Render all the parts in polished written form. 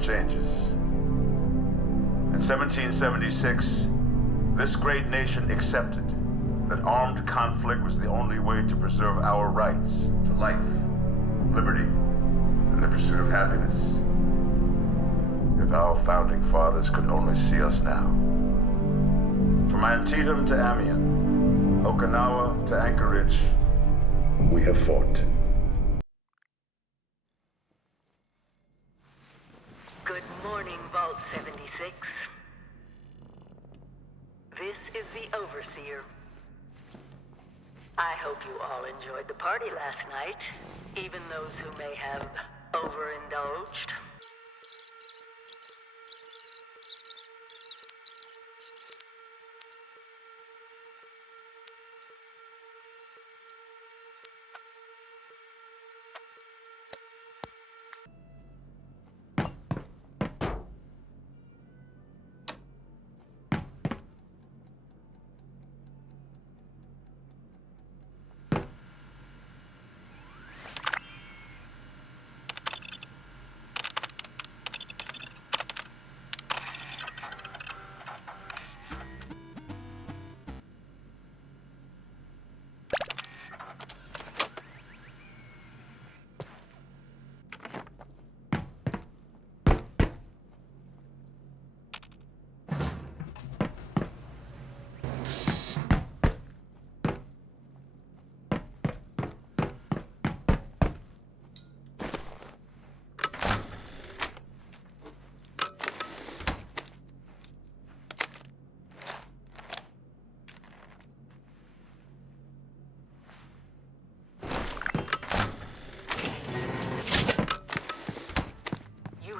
changes. In 1776, this great nation accepted that armed conflict was the only way to preserve our rights to life, liberty, and the pursuit of happiness. If our founding fathers could only see us now. From Antietam to Amiens, Okinawa to Anchorage, we have fought. Good morning, Vault 76. This is the Overseer. I hope you all enjoyed the party last night, even those who may have overindulged.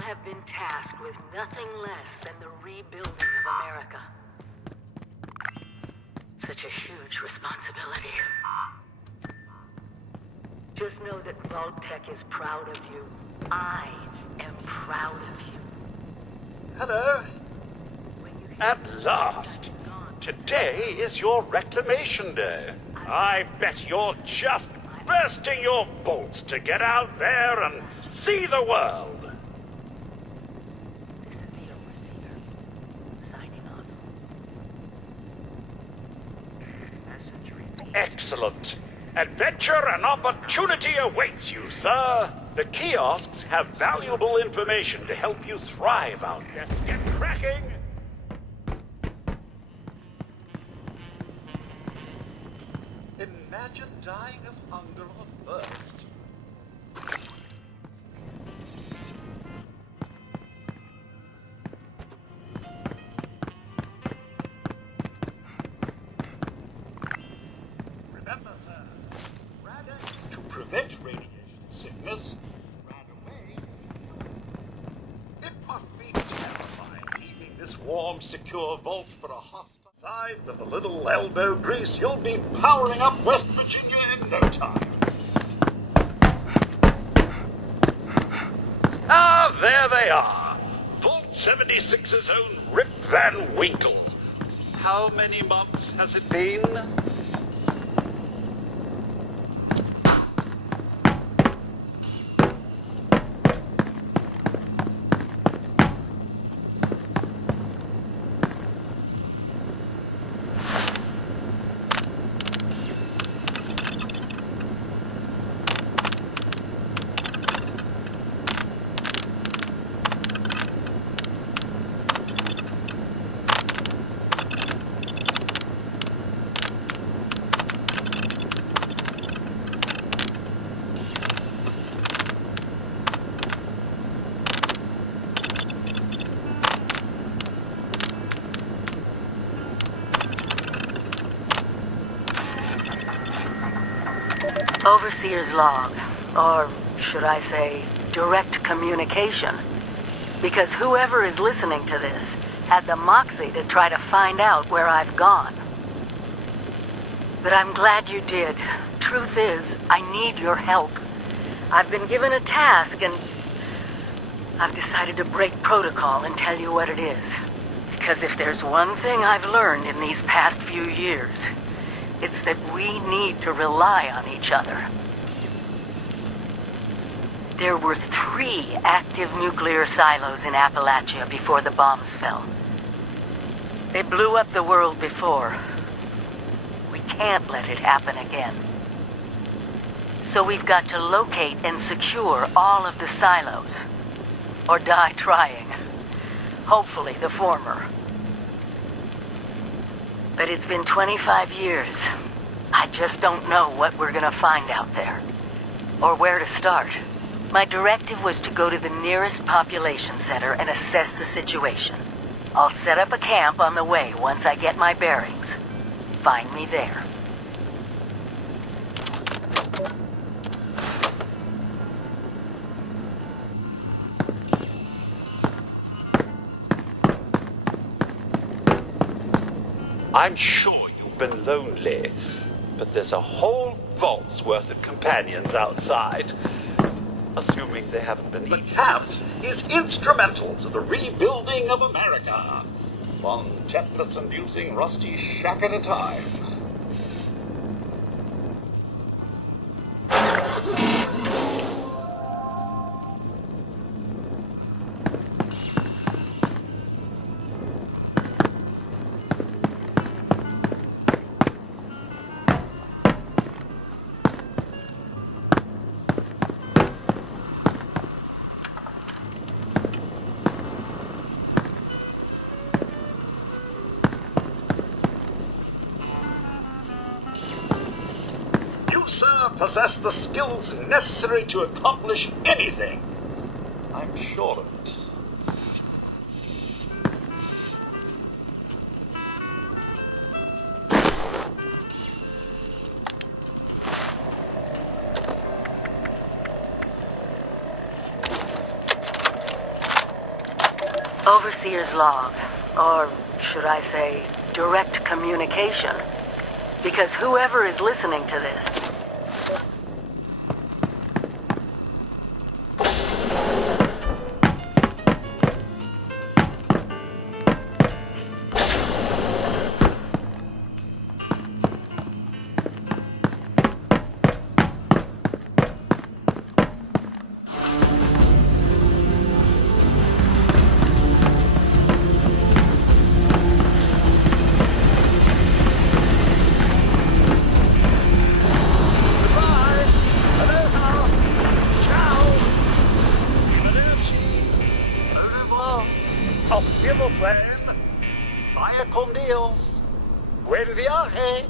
Have been tasked with nothing less than the rebuilding of America. Such a huge responsibility. Just know that Vault-Tec is proud of you. I am proud of you. Hello. At last. Today is your reclamation day. I bet you're just bursting your bolts to get out there and see the world. Excellent. Adventure and opportunity awaits you, sir. The kiosks have valuable information to help you thrive out there. Just get cracking. Imagine dying of hunger or thirst. Prevent radiation sickness. Right away. It must be terrifying leaving this warm, secure vault for a hostile side with a little elbow grease. You'll be powering up West Virginia in no time. Ah, there they are. Vault 76's own Rip Van Winkle. How many months has it been? Overseer's log, or should I say, direct communication. Because whoever is listening to this had the moxie to try to find out where I've gone. But I'm glad you did. Truth is, I need your help. I've been given a task and I've decided to break protocol and tell you what it is. Because if there's one thing I've learned in these past few years, it's that we need to rely on each other. There were 3 active nuclear silos in Appalachia before the bombs fell. They blew up the world before. We can't let it happen again. So we've got to locate and secure all of the silos. Or die trying. Hopefully the former. But it's been 25 years. I just don't know what we're gonna find out there. Or where to start. My directive was to go to the nearest population center and assess the situation. I'll set up a camp on the way once I get my bearings. Find me there. I'm sure you've been lonely, but there's a whole vault's worth of companions outside. Assuming they haven't been eaten. The Count is instrumental to the rebuilding of America. One tetanus-inducing rusty shack at a time. Possess the skills necessary to accomplish anything. I'm sure of it. Overseer's log, or should I say, direct communication. Because whoever is listening to this Vaya con Dios. Buen viaje.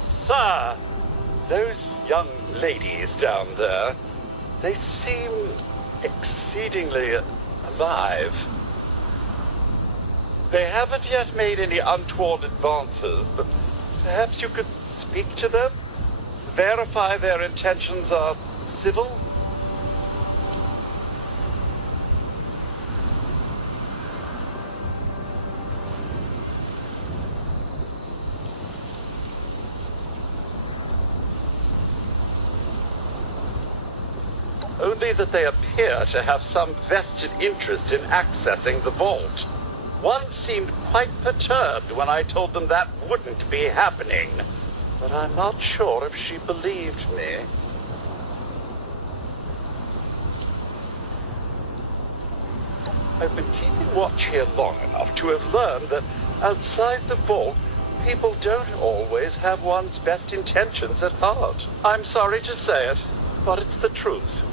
Sir, Those young ladies down there, they seem exceedingly alive. They haven't yet made any untoward advances, but perhaps you could speak to them? Verify their intentions are civil? Only that they appear to have some vested interest in accessing the vault. One seemed quite perturbed when I told them that wouldn't be happening, but I'm not sure if she believed me. I've been keeping watch here long enough to have learned that outside the vault, people don't always have one's best intentions at heart. I'm sorry to say it, but it's the truth.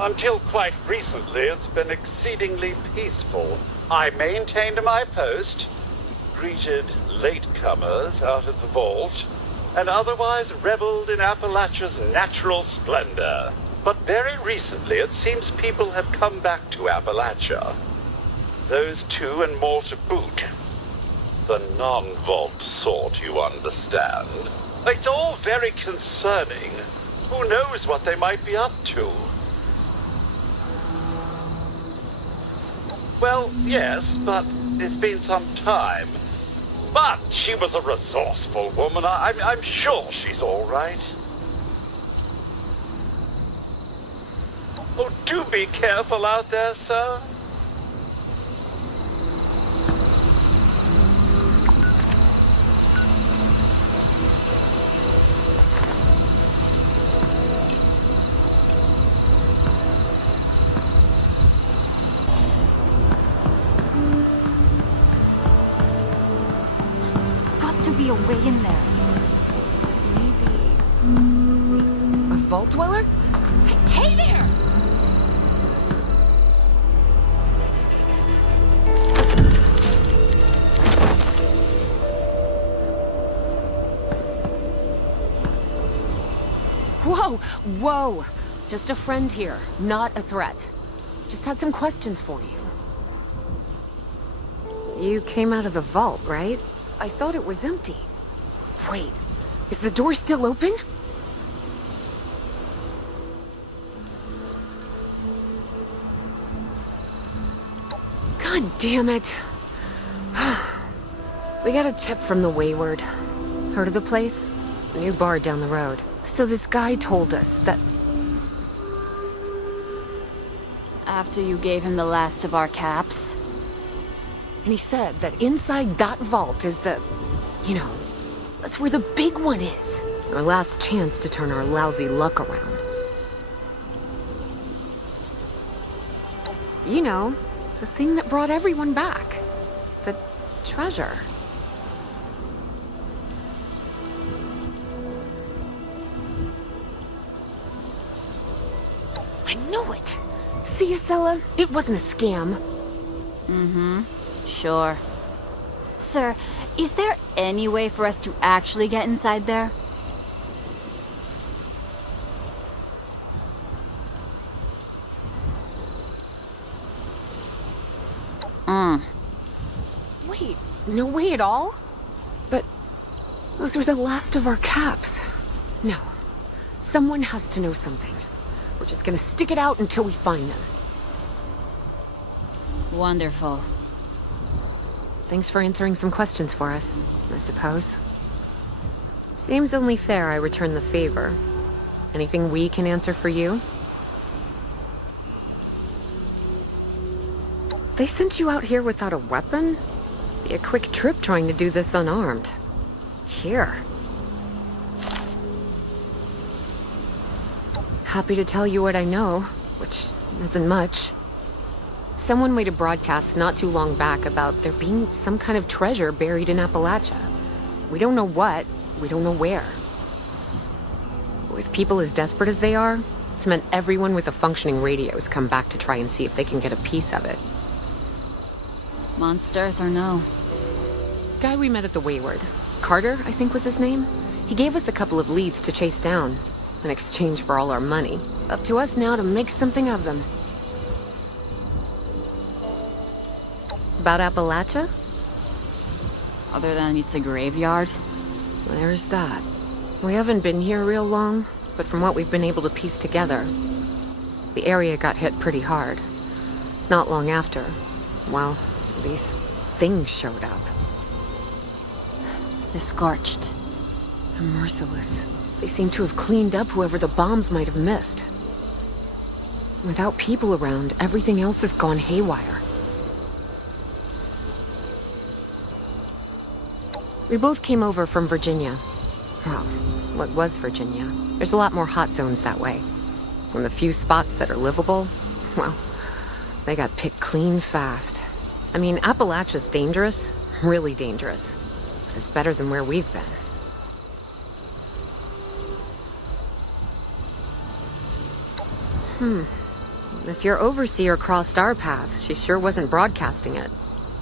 Until quite recently, it's been exceedingly peaceful. I maintained my post, greeted latecomers out of the vault, and otherwise reveled in Appalachia's natural splendor. But very recently, it seems people have come back to Appalachia. Those two and more to boot. The non-vault sort, you understand. It's all very concerning. Who knows what they might be up to? Well, yes, but it's been some time. But she was a resourceful woman. I'm sure she's all right. Oh, do be careful out there, sir. Be a way in there. Maybe... A vault dweller? Hey there! Whoa! Whoa! Just a friend here, not a threat. Just had some questions for you. You came out of the vault, right? I thought it was empty. Wait, is the door still open? God damn it. We got a tip from the Wayward. Heard of the place? A new bar down the road. So this guy told us that... After you gave him the last of our caps? And he said that inside that vault is the... You know, that's where the big one is. Our last chance to turn our lousy luck around. You know, the thing that brought everyone back. The treasure. I knew it! See, Acela? It wasn't a scam. Mm-hmm. Sure. Sir, is there any way for us to actually get inside there? Wait, no way at all? But those were the last of our caps. No. Someone has to know something. We're just gonna stick it out until we find them. Wonderful. Thanks for answering some questions for us, I suppose. Seems only fair I return the favor. Anything we can answer for you? They sent you out here without a weapon? Be a quick trip trying to do this unarmed. Here. Happy to tell you what I know, which isn't much. Someone made a broadcast not too long back about there being some kind of treasure buried in Appalachia. We don't know what, we don't know where. With people as desperate as they are, it's meant everyone with a functioning radio has come back to try and see if they can get a piece of it. Monsters or no? Guy we met at the Wayward. Carter, I think was his name. He gave us a couple of leads to chase down, in exchange for all our money. Up to us now to make something of them. About Appalachia? Other than it's a graveyard? There's that. We haven't been here real long, but from what we've been able to piece together, the area got hit pretty hard. Not long after, well, these things showed up. The Scorched. They're merciless. They seem to have cleaned up whoever the bombs might have missed. Without people around, everything else has gone haywire. We both came over from Virginia. Well, what was Virginia? There's a lot more hot zones that way. And the few spots that are livable, well, they got picked clean fast. I mean, Appalachia's dangerous, really dangerous. But it's better than where we've been. If your overseer crossed our path, she sure wasn't broadcasting it.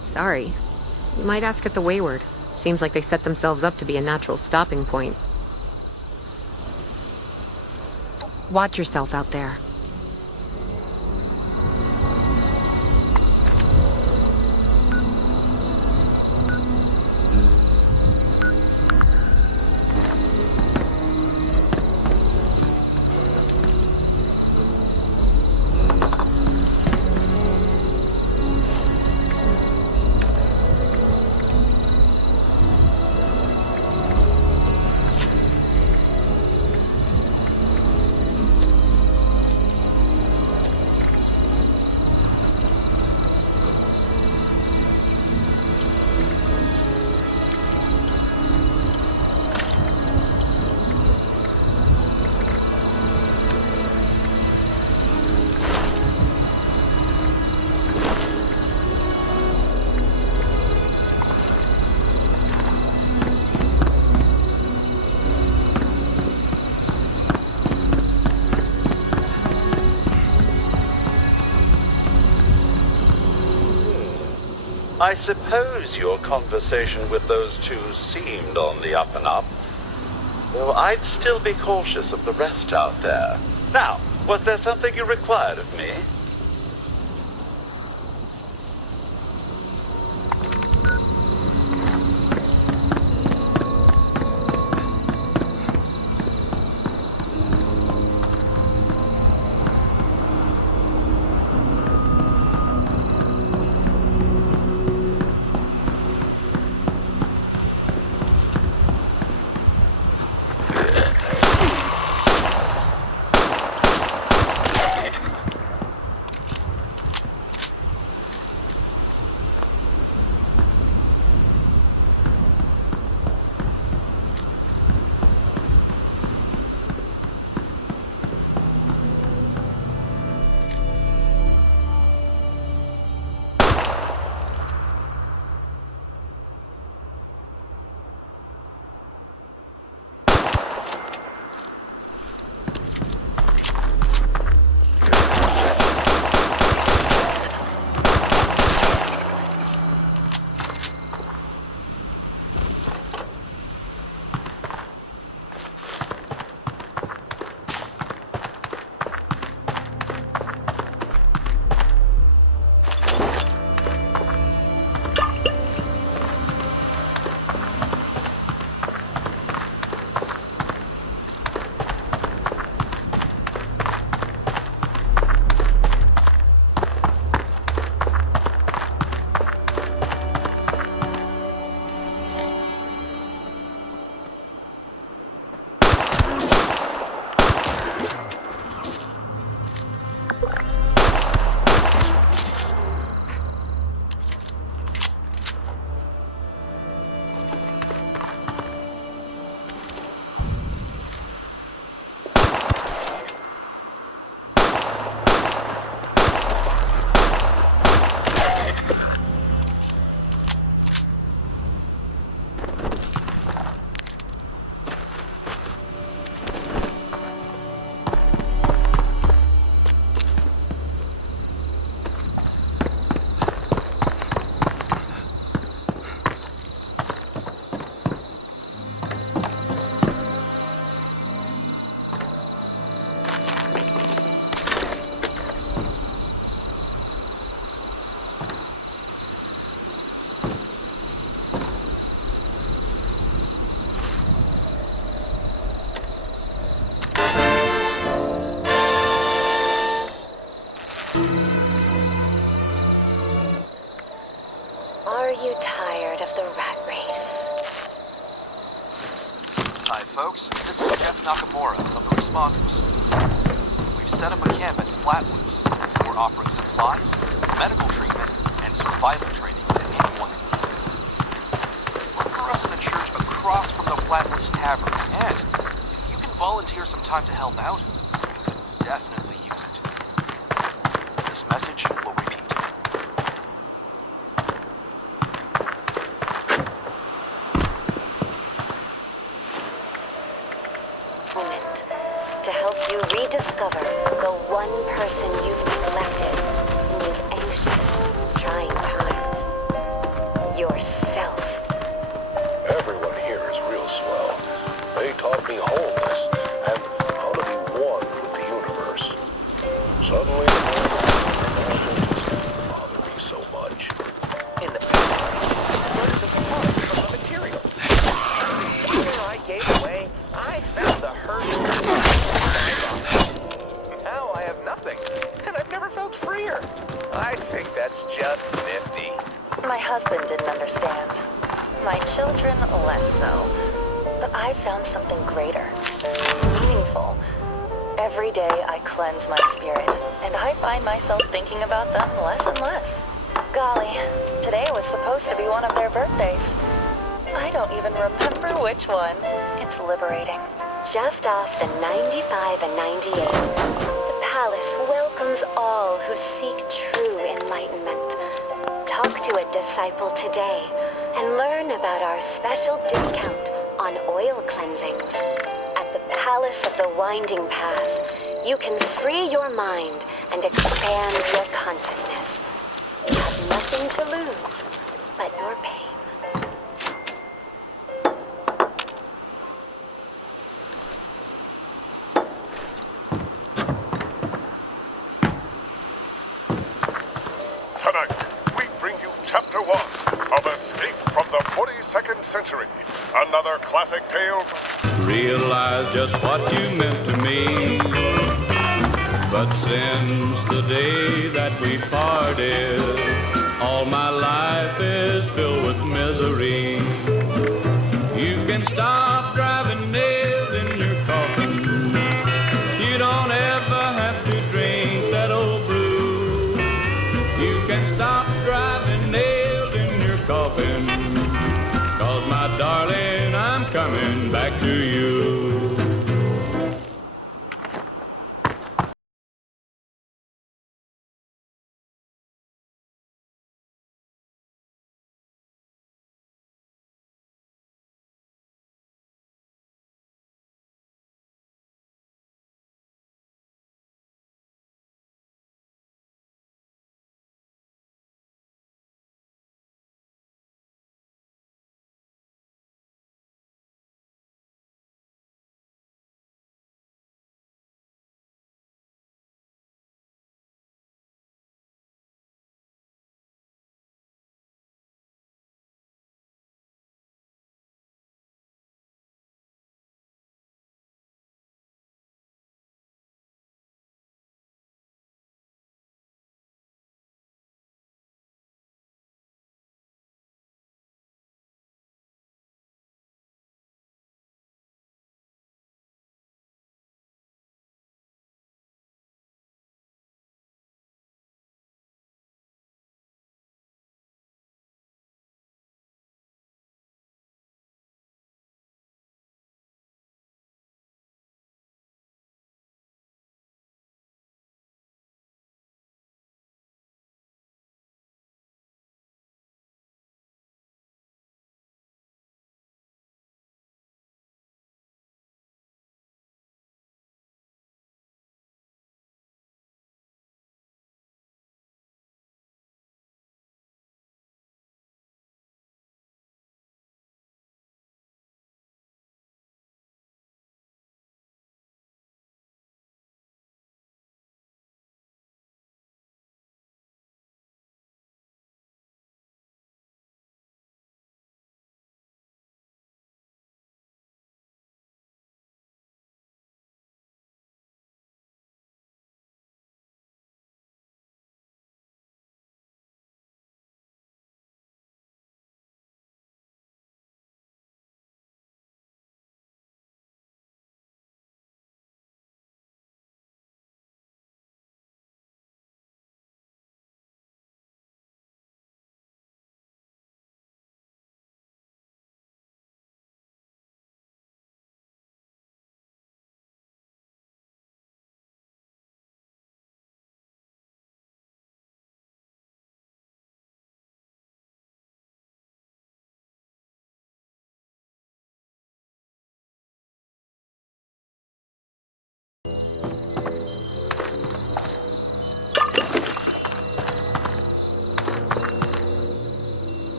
Sorry. You might ask at the Wayward. Seems like they set themselves up to be a natural stopping point. Watch yourself out there. I suppose your conversation with those two seemed on the up and up, though I'd still be cautious of the rest out there. Now, was there something you required of me? Are you tired of the rat race? Hi folks, this is Jeff Nakamura of the Responders. We've set up a camp at Flatwoods. We're offering supplies, medical treatment, and survival training to anyone in need. Look for us in a church across from the Flatwoods Tavern, and if you can volunteer some time to help out, we could definitely use it. This message will repeat. Moment to help you rediscover the one person you've neglected in these anxious, trying times. Yourself. Everyone here is real swell. They taught me wholeness and how to be one with the universe. Suddenly, the doesn't bother me so much. In the past, words of art from the material. Whatever I gave away, I found the hurt. Now I have nothing, and I've never felt freer. I think that's just nifty. My husband didn't understand. My children, less so. But I found something greater. Meaningful. Every day I cleanse my spirit, and I find myself thinking about them less and less. Golly, today was supposed to be one of their birthdays. I don't even remember which one. It's liberating. Just off the 95 and 98, the palace welcomes all who seek true enlightenment. Talk to a disciple today and learn about our special discount on oil cleansings. At the Palace of the Winding Path, you can free your mind and expand your consciousness. You have nothing to lose but your pain. Tonight, we bring you Chapter 1 of Escape from the 42nd Century. Another classic tale from... Realize just what you meant to me. But since the day that we parted, all my life is filled with misery. You can stop driving nails in your coffin. You don't ever have to drink that old brew. You can stop driving nails in your coffin. 'Cause my darling, I'm coming back to you.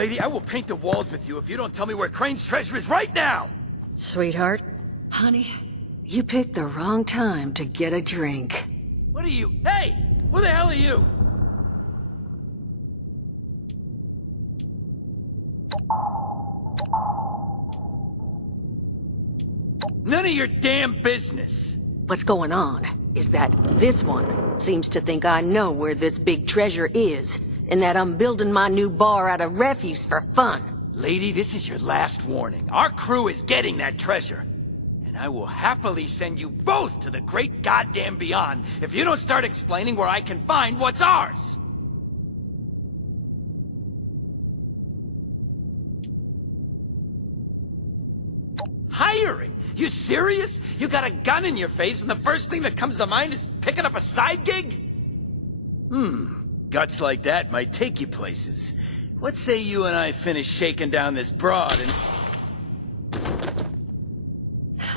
Lady, I will paint the walls with you if you don't tell me where Crane's treasure is right now! Sweetheart, honey, you picked the wrong time to get a drink. What are you? Hey! Who the hell are you? None of your damn business! What's going on is that this one seems to think I know where this big treasure is, and that I'm building my new bar out of refuse for fun. Lady, this is your last warning. Our crew is getting that treasure. And I will happily send you both to the great goddamn beyond if you don't start explaining where I can find what's ours! Hiring? You serious? You got a gun in your face and the first thing that comes to mind is picking up a side gig? Guts like that might take you places. What say you and I finish shaking down this broad and...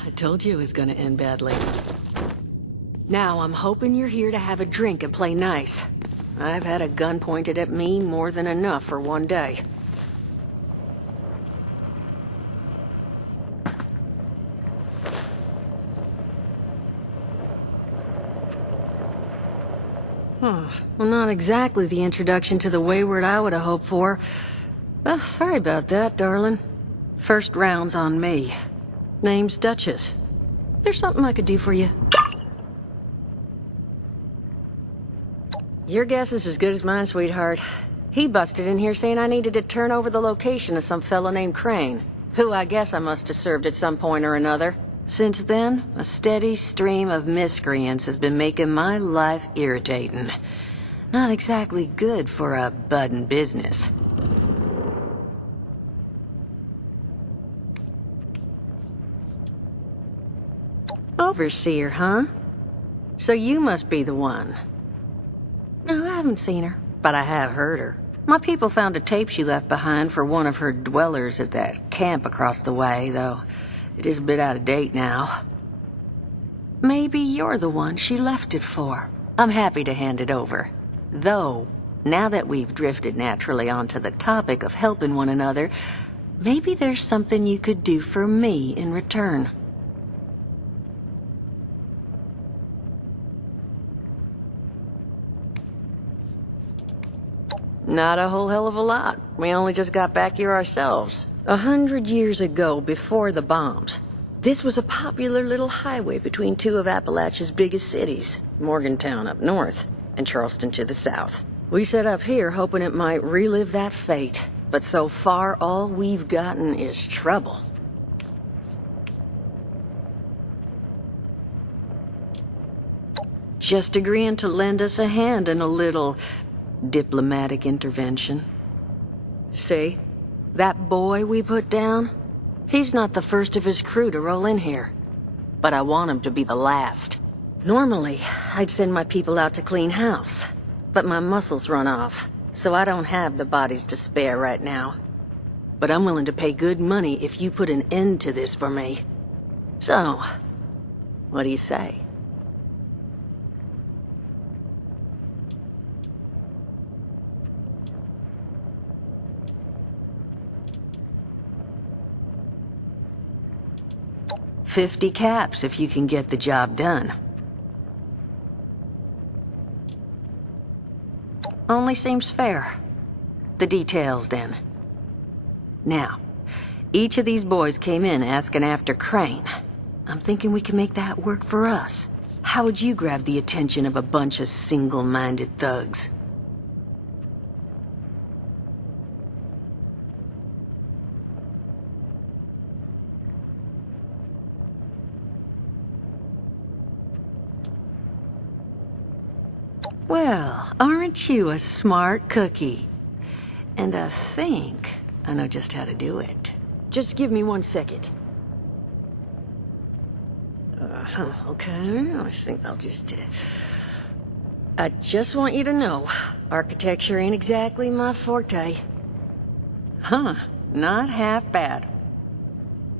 I told you it was gonna end badly. Now I'm hoping you're here to have a drink and play nice. I've had a gun pointed at me more than enough for one day. Well, not exactly the introduction to the Wayward I would have hoped for. Well, sorry about that, darling. First round's on me. Name's Duchess. There's something I could do for you. Your guess is as good as mine, sweetheart. He busted in here saying I needed to turn over the location to some fella named Crane, who I guess I must have served at some point or another. Since then, a steady stream of miscreants has been making my life irritating. Not exactly good for a budding business. Overseer, huh? So you must be the one. No, I haven't seen her, but I have heard her. My people found a tape she left behind for one of her dwellers at that camp across the way, though it is a bit out of date now. Maybe you're the one she left it for. I'm happy to hand it over. Though, now that we've drifted naturally onto the topic of helping one another, maybe there's something you could do for me in return. Not a whole hell of a lot. We only just got back here ourselves. 100 years ago, before the bombs, this was a popular little highway between two of Appalachia's biggest cities, Morgantown up north and Charleston to the south. We set up here hoping it might relive that fate, but so far all we've gotten is trouble. Just agreeing to lend us a hand in a little diplomatic intervention. See? That boy we put down? He's not the first of his crew to roll in here. But I want him to be the last. Normally, I'd send my people out to clean house. But my muscles run off, so I don't have the bodies to spare right now. But I'm willing to pay good money if you put an end to this for me. So, what do you say? $50 caps if you can get the job done. Only seems fair. The details, then. Now, each of these boys came in asking after Crane. I'm thinking we can make that work for us. How would you grab the attention of a bunch of single-minded thugs? Well, aren't you a smart cookie? And I think I know just how to do it. Just give me 1 second. Okay, I think I'll just... I just want you to know, architecture ain't exactly my forte. Huh, not half bad.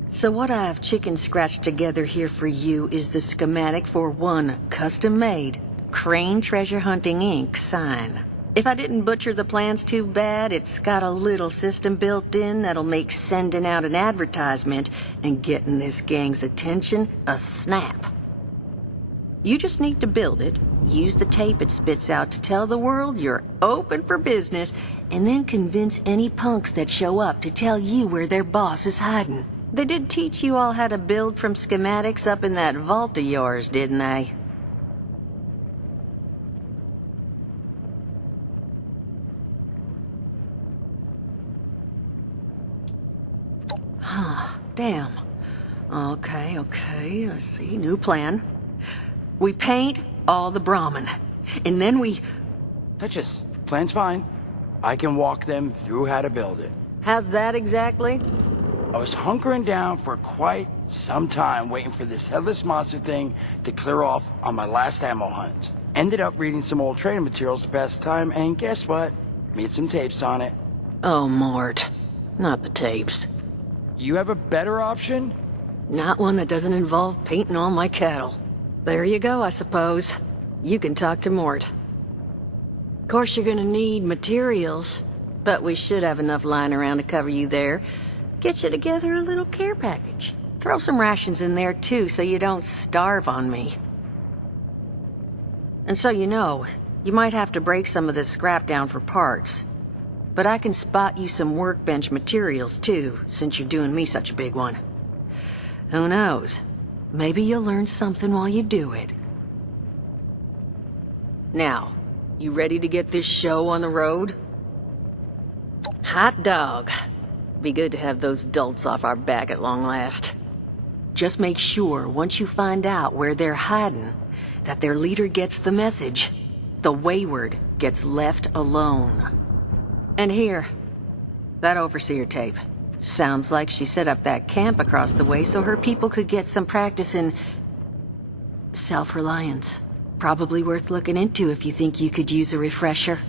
So what I've chicken scratched together here for you is the schematic for one custom-made Crane Treasure Hunting Inc. sign. If I didn't butcher the plans too bad, it's got a little system built in that'll make sending out an advertisement and getting this gang's attention a snap. You just need to build it, use the tape it spits out to tell the world you're open for business, and then convince any punks that show up to tell you where their boss is hiding. They did teach you all how to build from schematics up in that vault of yours, didn't they? Huh, damn. Okay, let's see, new plan. We paint all the Brahmin, and then we... Duchess, plan's fine. I can walk them through how to build it. How's that exactly? I was hunkering down for quite some time waiting for this headless monster thing to clear off on my last ammo hunt. Ended up reading some old training materials to pass the time, and guess what? Made some tapes on it. Oh, Mort. Not the tapes. You have a better option? Not one that doesn't involve painting all my cattle. There you go, I suppose. You can talk to Mort. Of course you're gonna need materials, but we should have enough lying around to cover you there. Get you together a little care package. Throw some rations in there too, so you don't starve on me. And so you know, you might have to break some of this scrap down for parts. But I can spot you some workbench materials too, since you're doing me such a big one. Who knows? Maybe you'll learn something while you do it. Now, you ready to get this show on the road? Hot dog. Be good to have those dolts off our back at long last. Just make sure, once you find out where they're hiding, that their leader gets the message. The wayward gets left alone. And here, that overseer tape. Sounds like she set up that camp across the way so her people could get some practice in self-reliance. Probably worth looking into if you think you could use a refresher.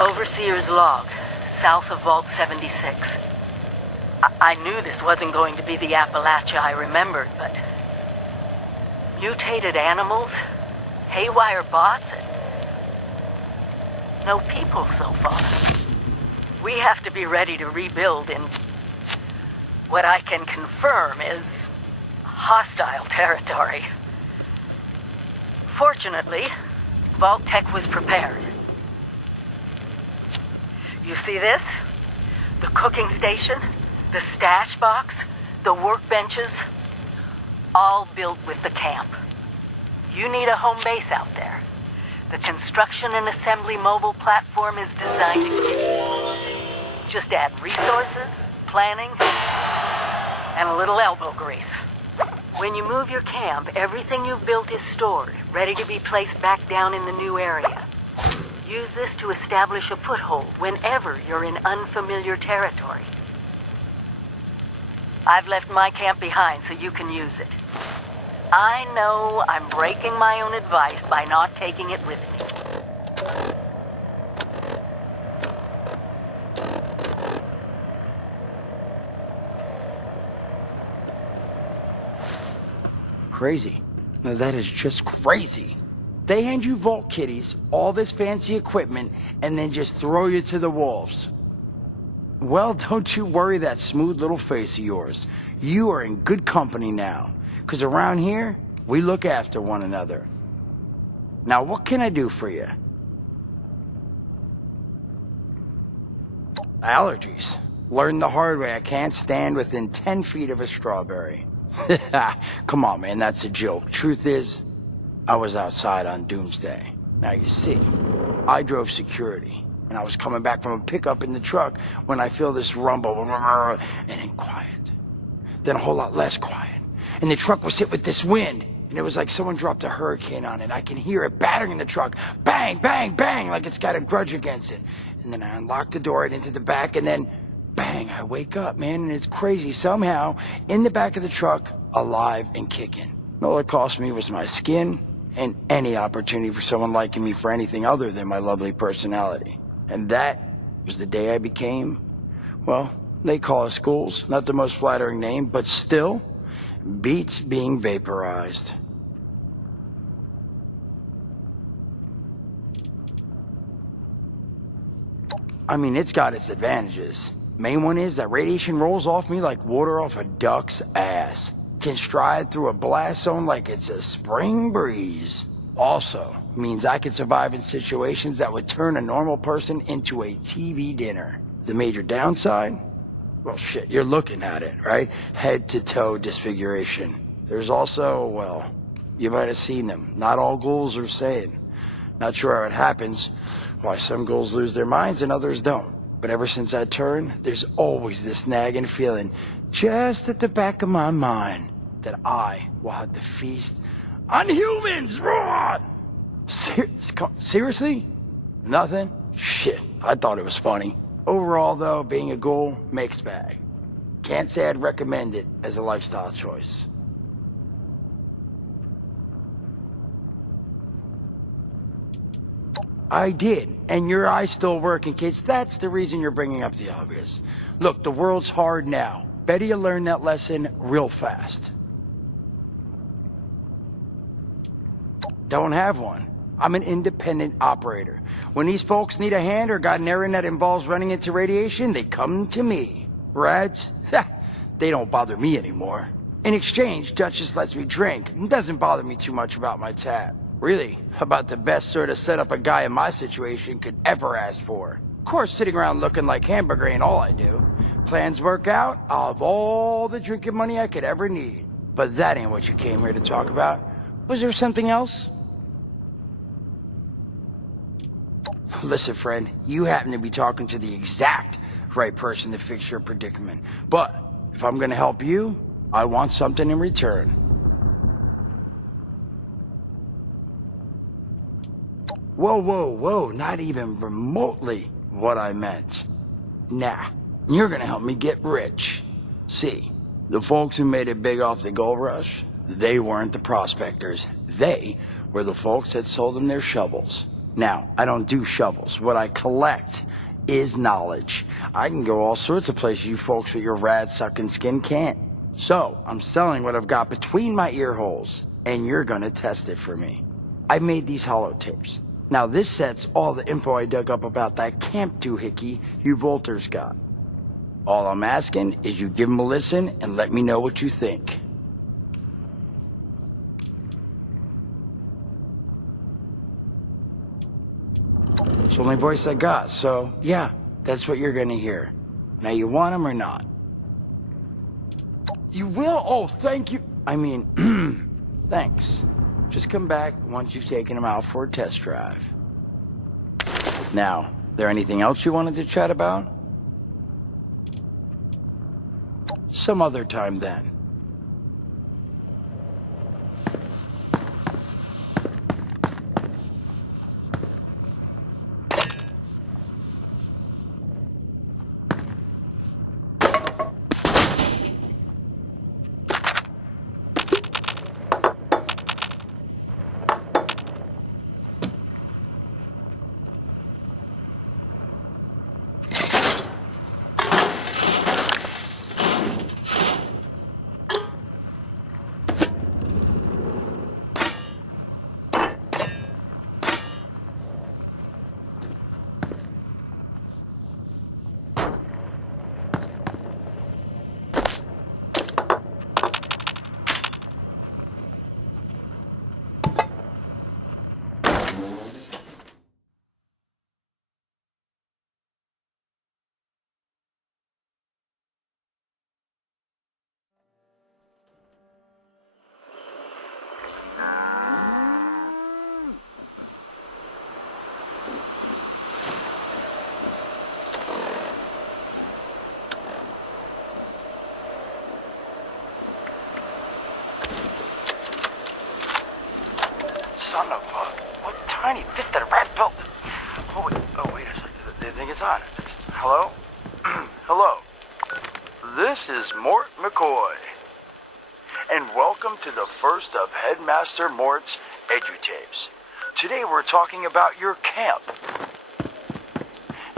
Overseer's log, south of Vault 76. I knew this wasn't going to be the Appalachia I remembered, but... mutated animals, haywire bots, and... no people so far. We have to be ready to rebuild in... what I can confirm is... hostile territory. Fortunately, Vault Tech was prepared. You see this? The cooking station, the stash box, the workbenches, all built with the camp. You need a home base out there. The construction and assembly mobile platform is designed to just add resources, planning, and a little elbow grease. When you move your camp, everything you've built is stored, ready to be placed back down in the new area. Use this to establish a foothold whenever you're in unfamiliar territory. I've left my camp behind so you can use it. I know I'm breaking my own advice by not taking it with me. Crazy. Now that is just crazy. They hand you vault kitties, all this fancy equipment, and then just throw you to the wolves. Well, don't you worry that smooth little face of yours. You are in good company now. 'Cause around here, we look after one another. Now, what can I do for you? Allergies. Learned the hard way I can't stand within 10 feet of a strawberry. Come on, man, that's a joke. Truth is, I was outside on Doomsday. Now, you see, I drove security, and I was coming back from a pickup in the truck when I feel this rumble, and then quiet. Then a whole lot less quiet. And the truck was hit with this wind, and it was like someone dropped a hurricane on it. I can hear it battering in the truck. Bang, bang, bang, like it's got a grudge against it. And then I unlocked the door and into the back, and then bang, I wake up, man, and it's crazy. Somehow, in the back of the truck, alive and kicking. All it cost me was my skin and any opportunity for someone liking me for anything other than my lovely personality. And that was the day I became, well, they call us ghouls. Not the most flattering name, but still, beats being vaporized. I mean, it's got its advantages. Main one is that radiation rolls off me like water off a duck's ass. Can stride through a blast zone like it's a spring breeze. Also, means I can survive in situations that would turn a normal person into a TV dinner. The major downside? Well, shit, you're looking at it, right? Head to toe disfiguration. There's also, well, you might have seen them. Not all ghouls are sane. Not sure how it happens, why some ghouls lose their minds and others don't. But ever since I turned, there's always this nagging feeling just at the back of my mind that I will have to feast on humans! Raw! Seriously? Nothing? Shit, I thought it was funny. Overall, though, being a ghoul, mixed bag. Can't say I'd recommend it as a lifestyle choice. I did, and your eye's still working, kids. That's the reason you're bringing up the obvious. Look, the world's hard now. Better you learn that lesson real fast. Don't have one. I'm an independent operator. When these folks need a hand or got an errand that involves running into radiation, they come to me. Rats? They don't bother me anymore. In exchange, Duchess lets me drink and doesn't bother me too much about my tab. Really, about the best sort of setup a guy in my situation could ever ask for. Of course, sitting around looking like hamburger ain't all I do. Plans work out, I'll have all the drinking money I could ever need. But that ain't what you came here to talk about. Was there something else? Listen, friend, you happen to be talking to the exact right person to fix your predicament. But if I'm gonna help you, I want something in return. Whoa, whoa, whoa, not even remotely what I meant. Nah, you're gonna help me get rich. See, the folks who made it big off the gold rush, they weren't the prospectors. They were the folks that sold them their shovels. Now, I don't do shovels. What I collect is knowledge. I can go all sorts of places you folks with your rad-sucking skin can't. So, I'm selling what I've got between my ear holes, and you're gonna test it for me. I made these holotapes. Now this set's all the info I dug up about that camp doohickey you Volters got. All I'm asking is you give them a listen and let me know what you think. It's the only voice I got, so yeah, that's what you're gonna hear. Now you want them or not? You will? Oh, thank you. I mean, thanks. Just come back once you've taken them out for a test drive. Now, there anything else you wanted to chat about? Some other time then. son of a... What tiny fisted rat built... Oh, wait a second. The thing is on. Hello? Hello. This is Mort McCoy. And welcome to the first of Headmaster Mort's Edutapes. Today we're talking about your camp.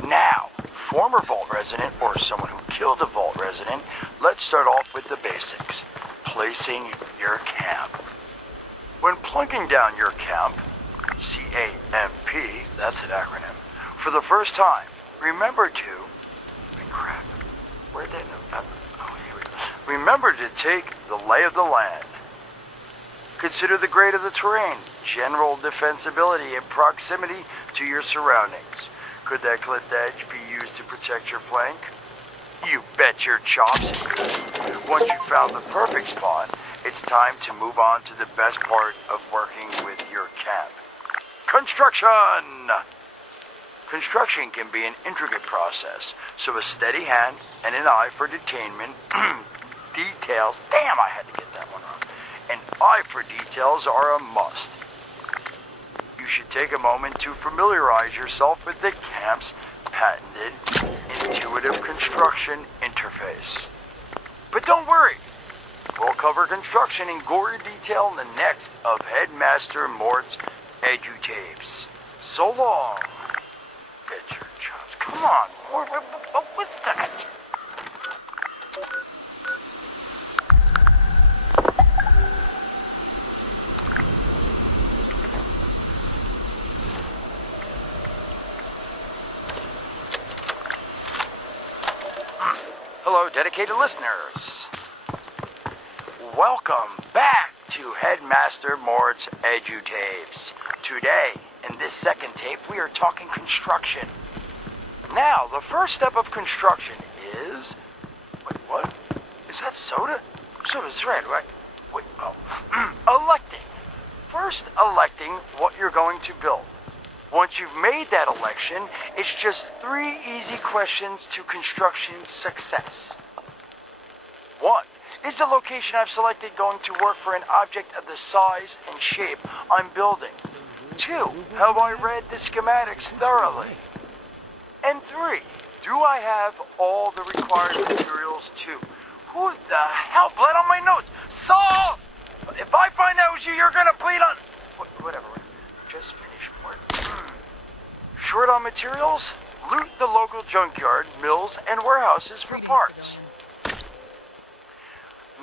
Now, former Vault resident or someone who killed a Vault resident, let's start off with the basics. Placing your camp. When plunking down your camp, C-A-M-P, that's an acronym, for the first time, remember to... Crap. Where'd they know? Oh, here we go. Remember to take the lay of the land. Consider the grade of the terrain, general defensibility, and proximity to your surroundings. Could that cliff edge be used to protect your flank? You bet your chops it could. Once you've found the perfect spot, it's time to move on to the best part of working with your camp. Construction! Construction can be an intricate process, so a steady hand and an eye for detainment, details, damn, I had to get that one wrong. An eye for details are a must. You should take a moment to familiarize yourself with the camp's patented intuitive construction interface. But don't worry, we'll cover construction in gory detail in the next of Headmaster Mort's Edutapes. So long. Bet your chops. Come on, Mort, what was that? Hello, dedicated listeners. Welcome back to Headmaster Mort's Edutapes. Today, in this second tape, we are talking construction. Now, the first step of construction is... Wait, what? Is that soda? Soda's red, right? Wait, oh. Electing. First, electing what you're going to build. Once you've made that election, it's just 3 easy questions to construction success. 1. Is the location I've selected going to work for an object of the size and shape I'm building? 2. Have I read the schematics thoroughly? And 3. Do I have all the required materials too? Who the hell bled on my notes? Saul! If I find out it was you, you're gonna bleed on... Whatever. Just finish work. Short on materials? Loot the local junkyard, mills, and warehouses for parts.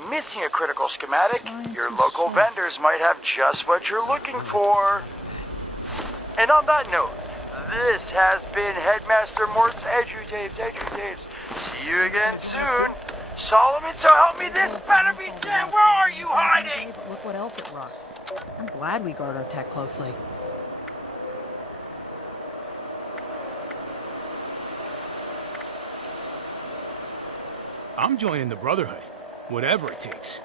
Missing a critical schematic? Your local vendors might have just what you're looking for. And on that note, this has been Headmaster Mort's Edutapes. See you again soon. Solomon, so help me, this better be dead. Where are you hiding? Look what else it rocked. I'm glad we guard our tech closely. I'm joining the Brotherhood, whatever it takes.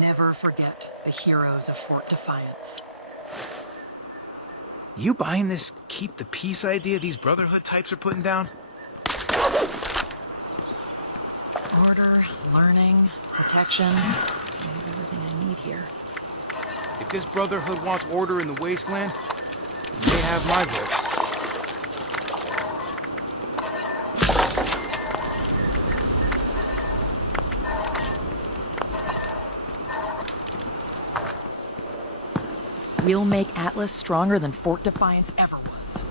Never forget the heroes of Fort Defiance. You buying this keep the peace idea these Brotherhood types are putting down? Order, learning, protection. I have everything I need here. If this Brotherhood wants order in the wasteland, they have my vote. We'll make Atlas stronger than Fort Defiance ever was.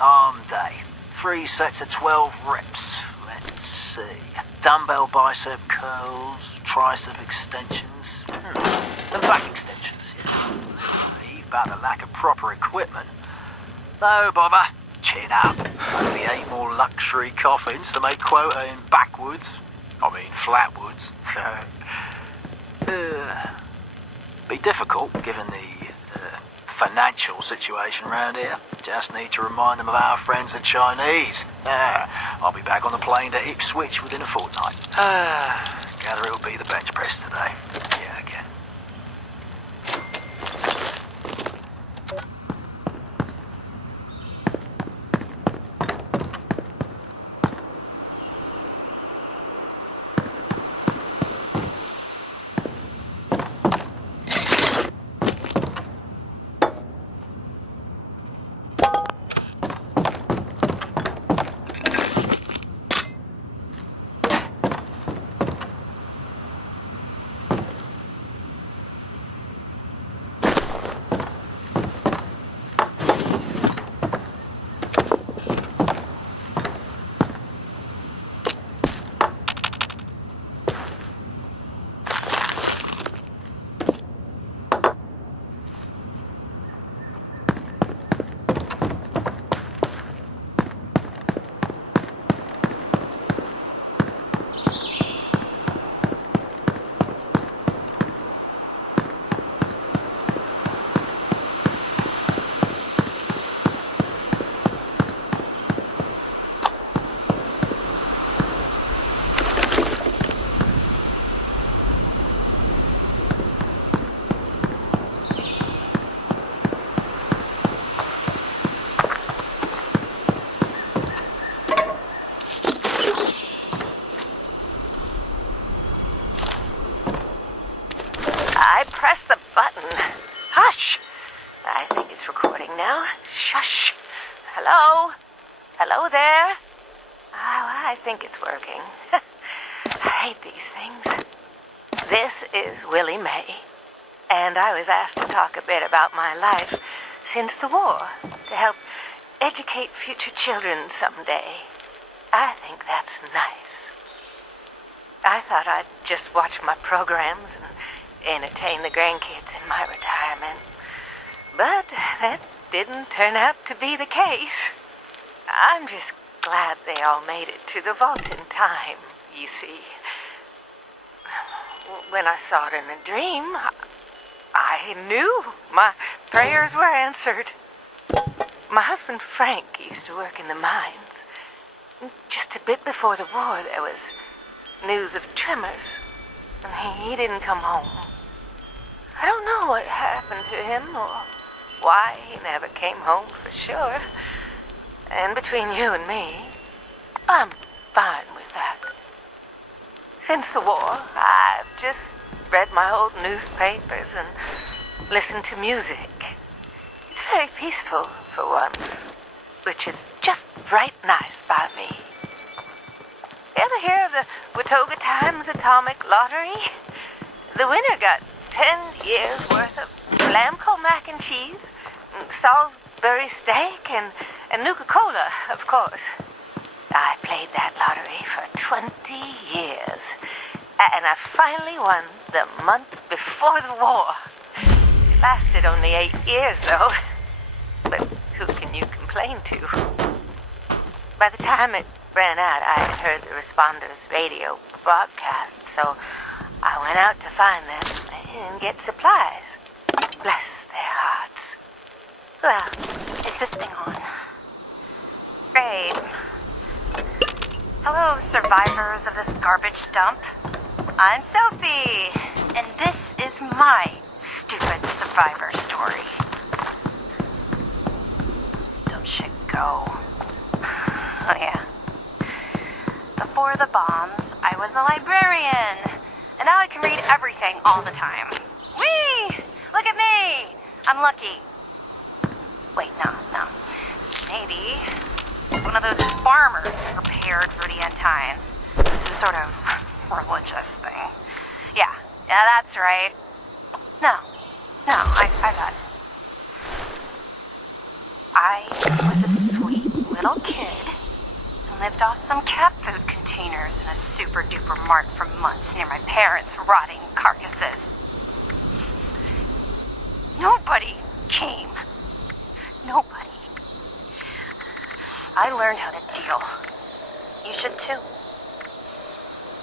Arm day. 3 sets of 12 reps. Let's see. Dumbbell bicep curls, tricep extensions, and back extensions, yeah. Eve about the lack of proper equipment. No bother. Chin up. Only 8 more luxury coffins to make quota in backwoods. I mean, flatwoods. Be difficult, given the financial situation around here. Just need to remind them of our friends the Chinese. I'll be back on the plane to Ipswich within a fortnight. Gather it'll be the bench press today. Yeah, again. I pressed the button. Hush! I think it's recording now. Shush! Hello? Hello there? Oh, I think it's working. I hate these things. This is Willie Mae, and I was asked to talk a bit about my life since the war, to help educate future children someday. I think that's nice. I thought I'd just watch my programs and entertain the grandkids in my retirement. But that didn't turn out to be the case. I'm just glad they all made it to the vault in time, you see. When I saw it in a dream, I knew my prayers were answered. My husband Frank used to work in the mines. Just a bit before the war, there was news of tremors, and he didn't come home. I don't know what happened to him or why he never came home for sure. And between you and me, I'm fine with that. Since the war, I've just read my old newspapers and listened to music. It's very peaceful for once, which is just right nice by me. You ever hear of the Watauga Times Atomic Lottery? The winner got 10 years worth of Lamco mac and cheese, Salisbury steak, and Nuka-Cola, of course. I played that lottery for 20 years, and I finally won the month before the war. It lasted only 8 years, though. But who can you complain to? By the time it ran out, I had heard the responders' radio broadcast, so I went out to find them and get supplies. Bless their hearts. Well, Is this thing on? Great. Hello, survivors of this garbage dump. I'm Sophie, and this is my stupid survivor story. Still should go. Oh yeah. Before the bombs, I was a librarian, and now I can read everything all the time. Whee! Look at me! I'm lucky. Wait, no. Maybe one of those farmers prepared for the end times. Some sort of religious thing. Yeah, that's right. No, I got it. I was a sweet little kid and lived off some cat food containers in a super duper mart for months near my parents' rotting carcasses. Nobody came. Nobody. I learned how to deal. You should too.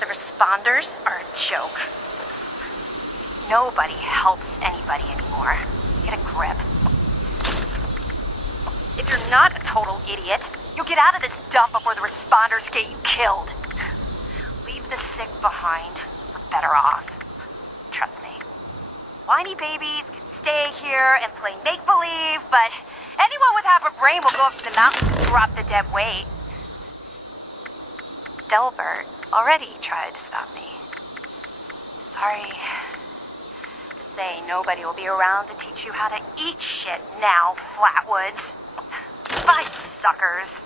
The responders are a joke. Nobody helps anybody anymore. Get a grip. If you're not a total idiot, you'll get out of this dump before the responders get you killed. Leave the sick behind. We're better off. Trust me. Whiny babies can stay here and play make-believe, but anyone with half a brain will go up to the mountains and drop the dead weight. Delbert already tried to stop me. Sorry to say, nobody will be around to teach you how to eat shit now, Flatwoods. Bye, suckers.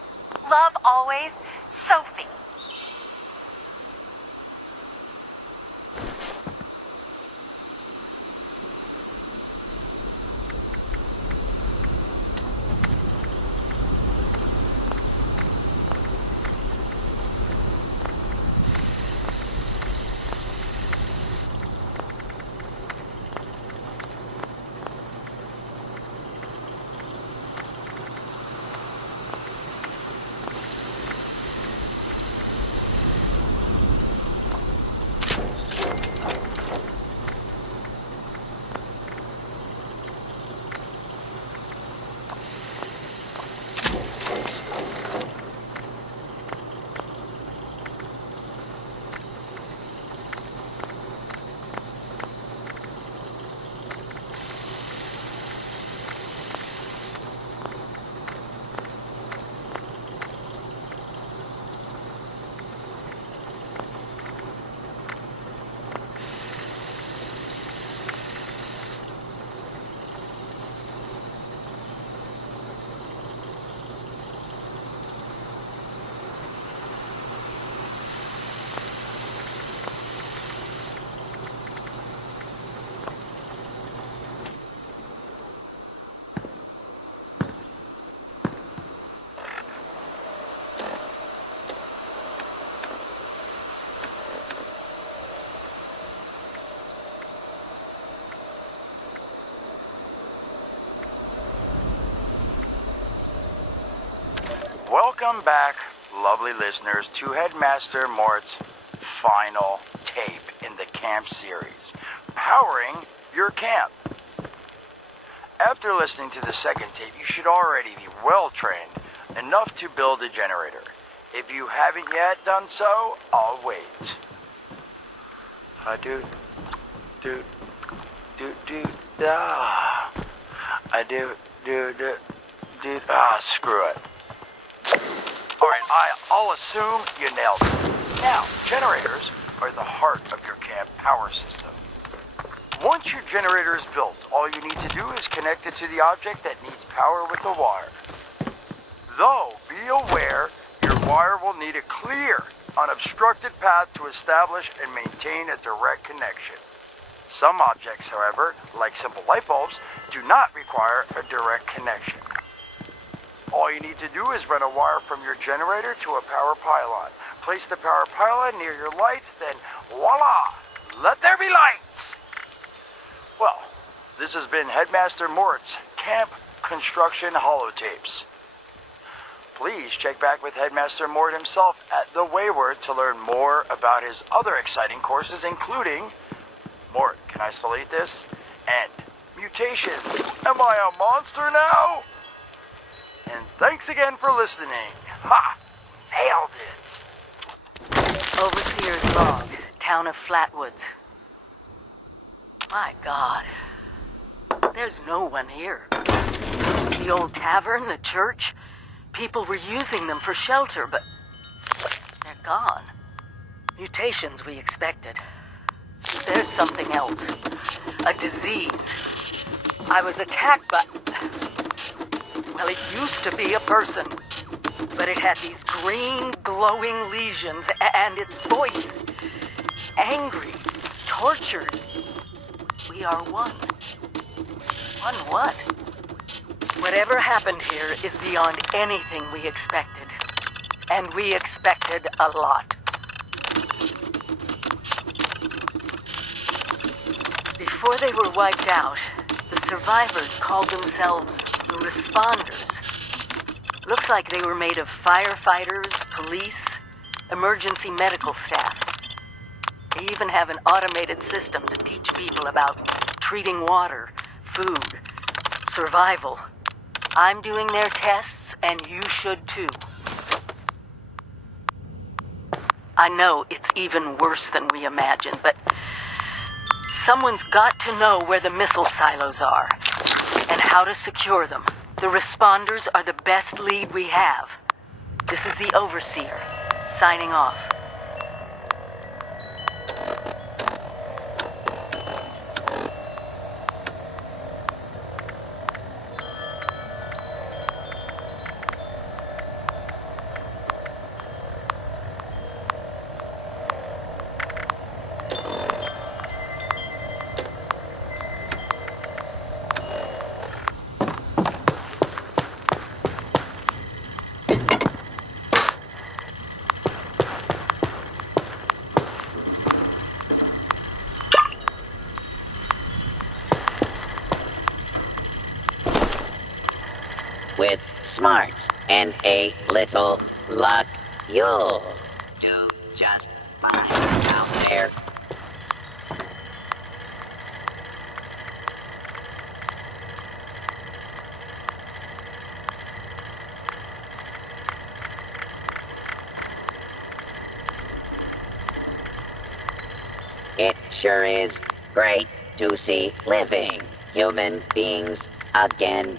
Love always, Sophie. Welcome back, lovely listeners, to Headmaster Mort's final tape in the camp series, Powering Your Camp. After listening to the second tape, you should already be well trained enough to build a generator. If you haven't yet done so, I'll wait. Screw it. Alright, I'll assume you nailed it. Now, generators are the heart of your camp power system. Once your generator is built, all you need to do is connect it to the object that needs power with the wire. Though, be aware, your wire will need a clear, unobstructed path to establish and maintain a direct connection. Some objects, however, like simple light bulbs, do not require a direct connection. All you need to do is run a wire from your generator to a power pylon. Place the power pylon near your lights, then voila! Let there be lights! Well, this has been Headmaster Mort's Camp Construction Holotapes. Please check back with Headmaster Mort himself at the Wayward to learn more about his other exciting courses, including Mort, can I still eat this? And mutations. Am I a monster now? And thanks again for listening. Ha! Nailed it! Overseer's log, town of Flatwoods. My God. There's no one here. The old tavern, the church, people were using them for shelter, but they're gone. Mutations we expected. There's something else. A disease. I was attacked by... Well, it used to be a person, but it had these green, glowing lesions, and its voice. Angry, tortured. We are one. One what? Whatever happened here is beyond anything we expected. And we expected a lot. Before they were wiped out, the survivors called themselves the Responders. Looks like they were made of firefighters, police, emergency medical staff. They even have an automated system to teach people about treating water, food, survival. I'm doing their tests, and you should too. I know it's even worse than we imagined, but someone's got to know where the missile silos are and how to secure them. The Responders are the best lead we have. This is the Overseer, signing off. With smarts and a little luck, you'll do just fine out there. It sure is great to see living human beings again.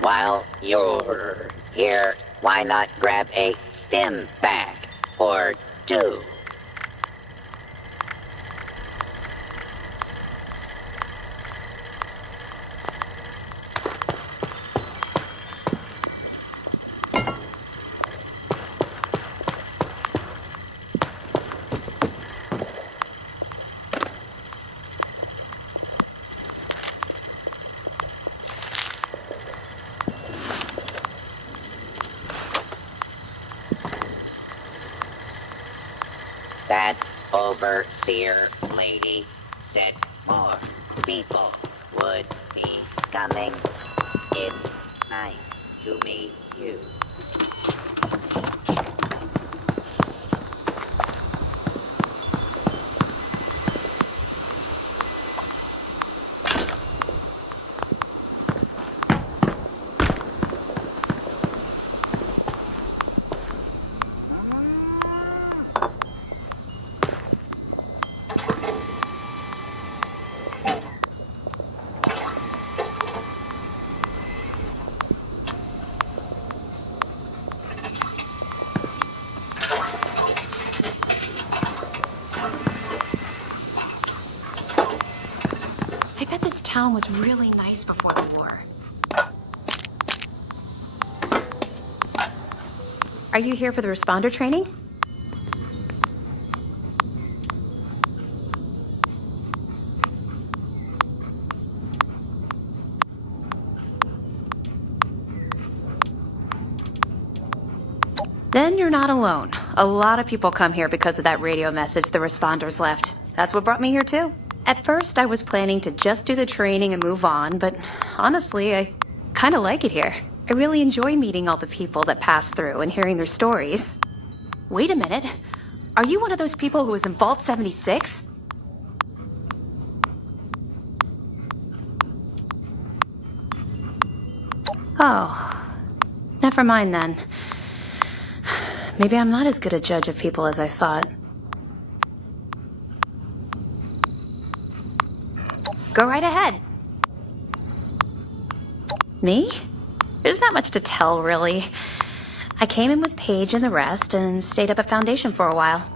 While you're here, why not grab a stim pack or two? That overseer lady said more people would be coming. It's nice to meet you. I bet this town was really nice before the war. Are you here for the responder training? Then you're not alone. A lot of people come here because of that radio message the responders left. That's what brought me here too. At first, I was planning to just do the training and move on, but honestly, I kind of like it here. I really enjoy meeting all the people that pass through and hearing their stories. Wait a minute. Are you one of those people who was in Vault 76? Oh, never mind then. Maybe I'm not as good a judge of people as I thought. Go right ahead. Me? There's not much to tell, really. I came in with Paige and the rest and stayed up at Foundation for a while.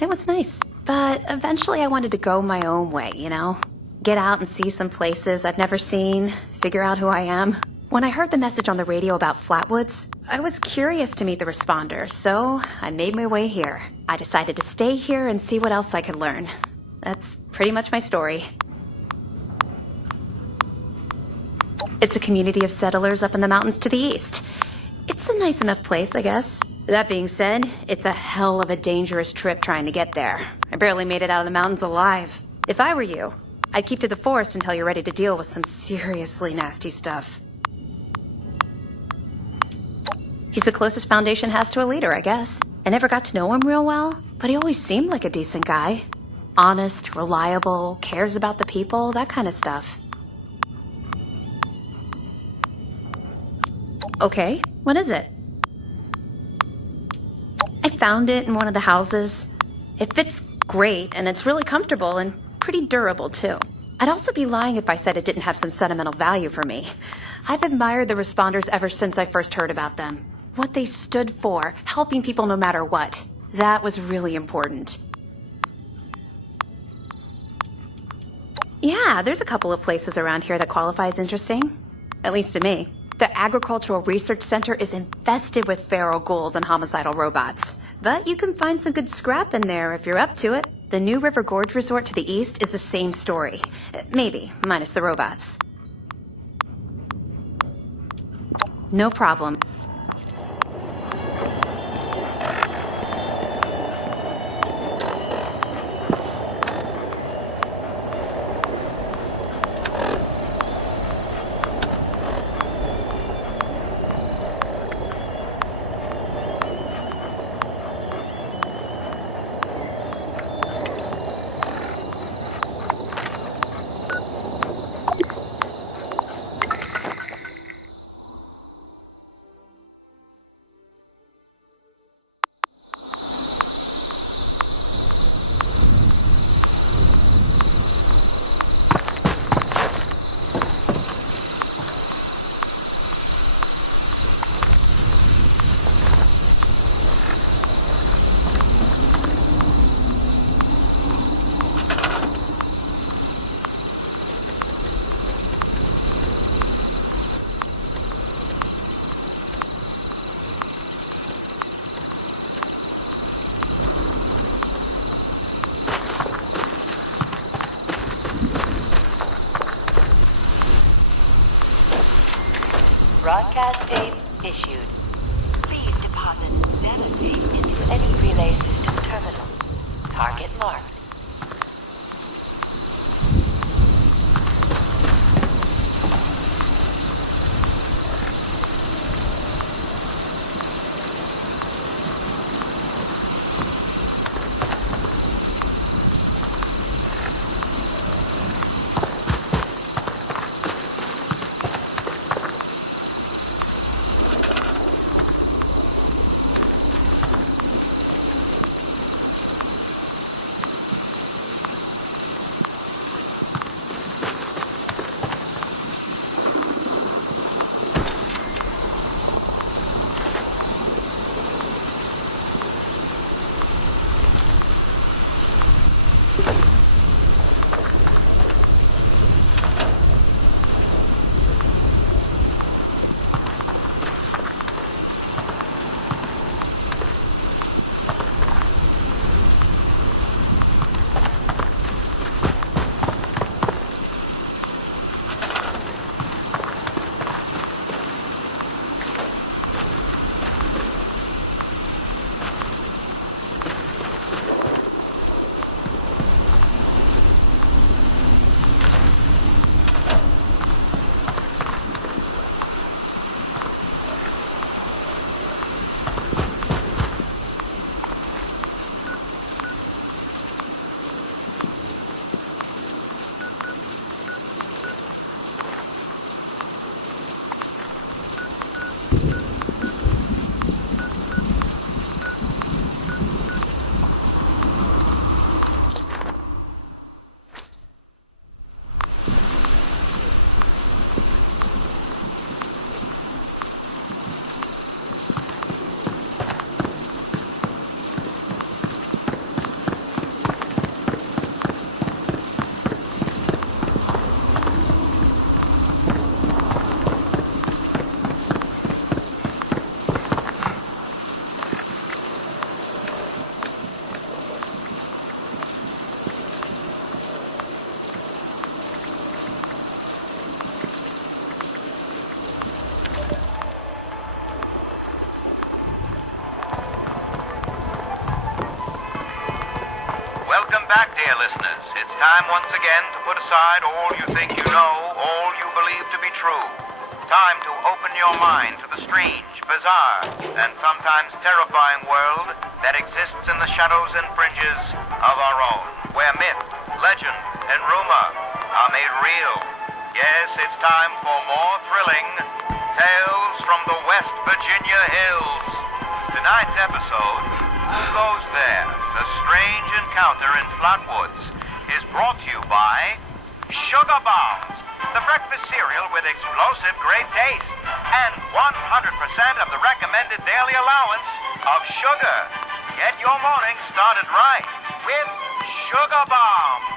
It was nice. But eventually I wanted to go my own way, you know? Get out and see some places I've never seen, figure out who I am. When I heard the message on the radio about Flatwoods, I was curious to meet the responders, so I made my way here. I decided to stay here and see what else I could learn. That's pretty much my story. It's a community of settlers up in the mountains to the east. It's a nice enough place, I guess. That being said, it's a hell of a dangerous trip trying to get there. I barely made it out of the mountains alive. If I were you, I'd keep to the forest until you're ready to deal with some seriously nasty stuff. He's the closest Foundation has to a leader, I guess. I never got to know him real well, but he always seemed like a decent guy. Honest, reliable, cares about the people, that kind of stuff. Okay, what is it? I found it in one of the houses. It fits great, and it's really comfortable and pretty durable, too. I'd also be lying if I said it didn't have some sentimental value for me. I've admired the responders ever since I first heard about them. What they stood for, helping people no matter what. That was really important. Yeah, there's a couple of places around here that qualify as interesting. At least to me. The Agricultural Research Center is infested with feral ghouls and homicidal robots. But you can find some good scrap in there if you're up to it. The New River Gorge Resort to the east is the same story. Maybe, minus the robots. No problem. Broadcast tape issued. Please deposit data tape into any relay system terminal. Target marked. there, listeners. It's time once again to put aside all you think you know, all you believe to be true. Time to open your mind to the strange, bizarre, and sometimes terrifying world that exists in the shadows and fringes of our own, where myth, legend, and rumor are made real. Yes, it's time for more thrilling tales from the West Virginia hills. Tonight's episode, Who Goes There? The Strange Encounter in Flatwoods, is brought to you by Sugar Bombs, the breakfast cereal with explosive great taste and 100% of the recommended daily allowance of sugar. Get your morning started right with Sugar Bombs.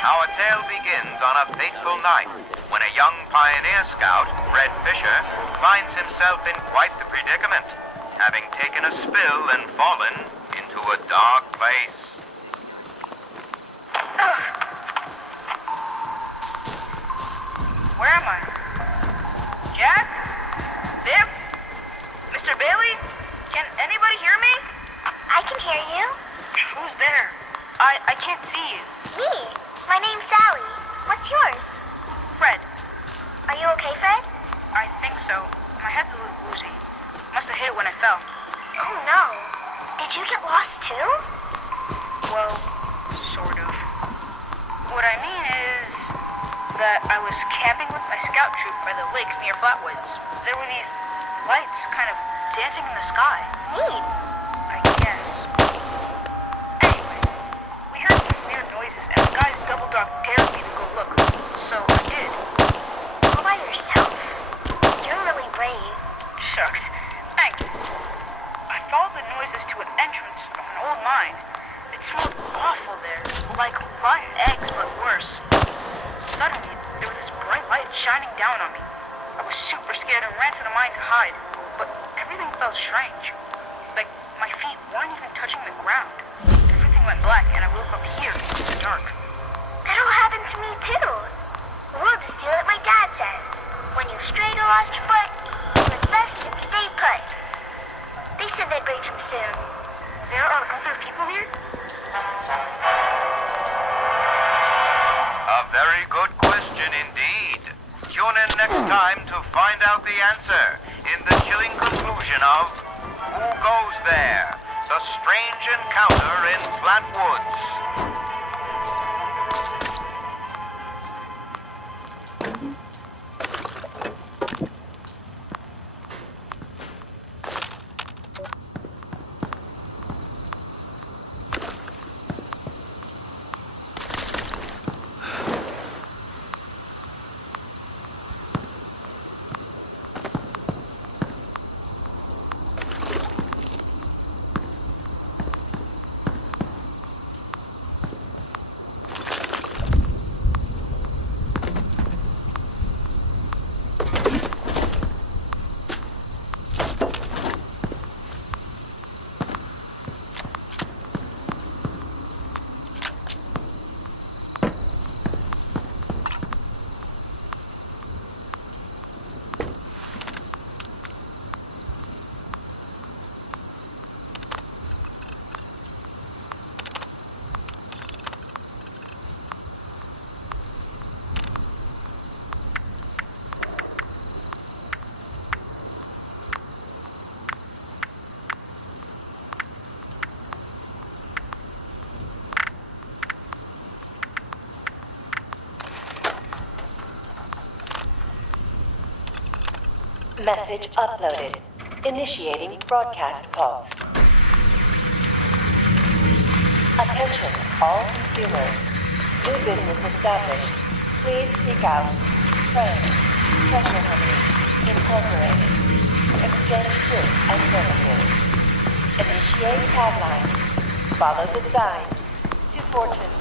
Our tale begins on a fateful night when a young pioneer scout, Red Fisher, finds himself in quite the predicament, having taken a spill and fallen into a dark place. Where am I? Jack? Biff? Mr. Bailey? Can anybody hear me? I can hear you. Who's there? I can't see you. Me. My name's Sally. What's yours? Fred. Are you okay, Fred? I think so. My head's a little woozy. Must have hit it when I fell. Oh no. Did you get lost too? Well, sort of. What I mean is that I was camping with my scout troop by the lake near Flatwoods. There were these lights kind of dancing in the sky. Neat. I guess. Anyway, we heard some weird noises and the guy's double dog dared me to go look. So I did. All by yourself? You're really brave. Shucks. Thanks. I followed the noises to an entrance of an old mine. It smelled awful there, like rotten eggs, but worse. Suddenly, there was this bright light shining down on me. I was super scared and ran to the mine to hide, but everything felt strange. Like my feet weren't even touching the ground. Everything went black and I woke up here in the dark. That all happened to me too. We'll just do what my dad says. When you've strayed or lost your foot, it's best to stay put. They said they'd bring him soon. There are other people here? A very good question indeed. Tune in next time to find out the answer in the chilling conclusion of Who Goes There? The Strange Encounter in Flatwoods. Message uploaded. Initiating broadcast calls. Attention, all consumers. New business established. Please seek out Friends, Treasure Company, Incorporated. Exchange goods and services. Initiate tagline. Follow the sign. To fortune.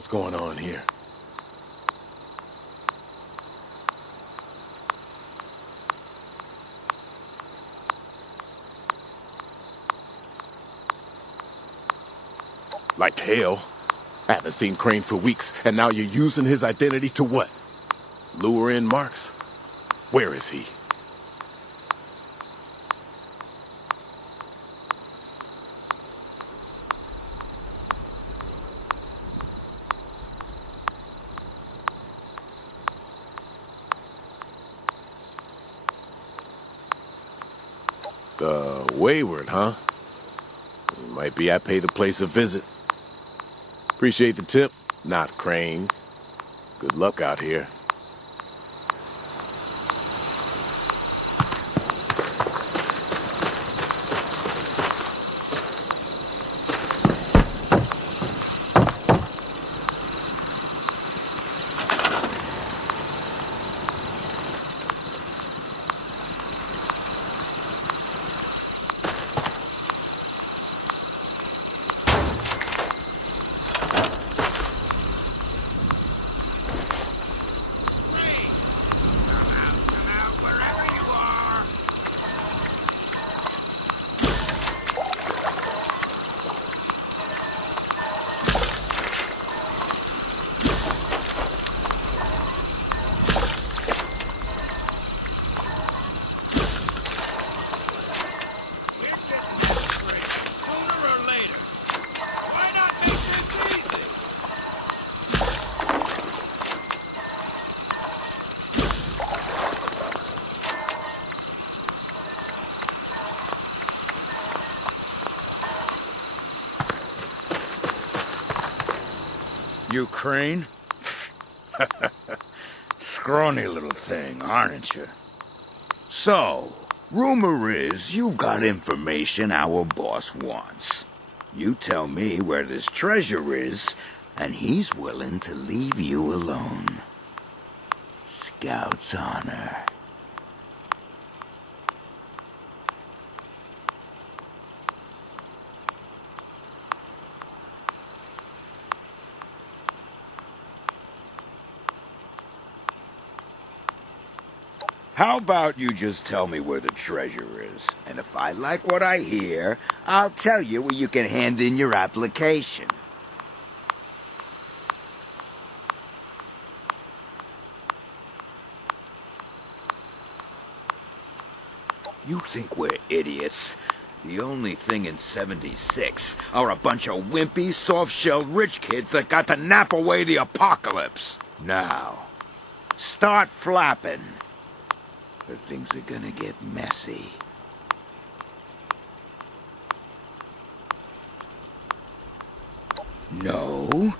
hell's going on here? Like hell. I haven't seen Crane for weeks, and now you're using his identity to what? Lure in Marks? Where is he? Wayward, huh? Might be I pay the place a visit. Appreciate the tip, not Crane. Good luck out here. You Crane? Scrawny little thing, aren't you? So, rumor is you've got information our boss wants. You tell me where this treasure is, and he's willing to leave you alone. Scout's honor. How about you just tell me where the treasure is, and if I like what I hear, I'll tell you where you can hand in your application. You think we're idiots? The only thing in 76 are a bunch of wimpy, soft-shelled rich kids that got to nap away the apocalypse. Now, start flapping. Or things are gonna get messy. No,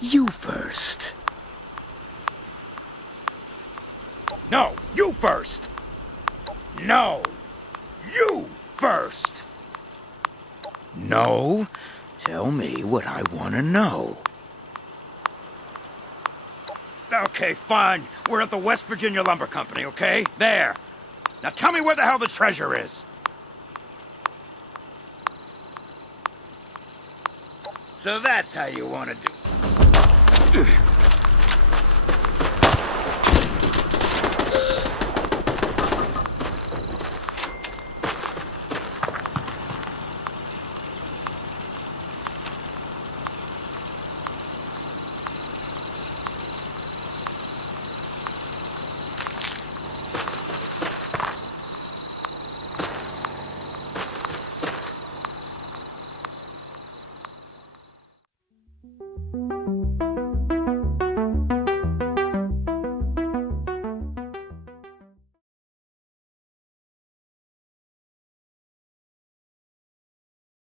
you first. No, you first. No, you first. No, tell me what I want to know. Okay, fine. We're at the West Virginia Lumber Company, okay? There. Now tell me where the hell the treasure is. So that's how you want to do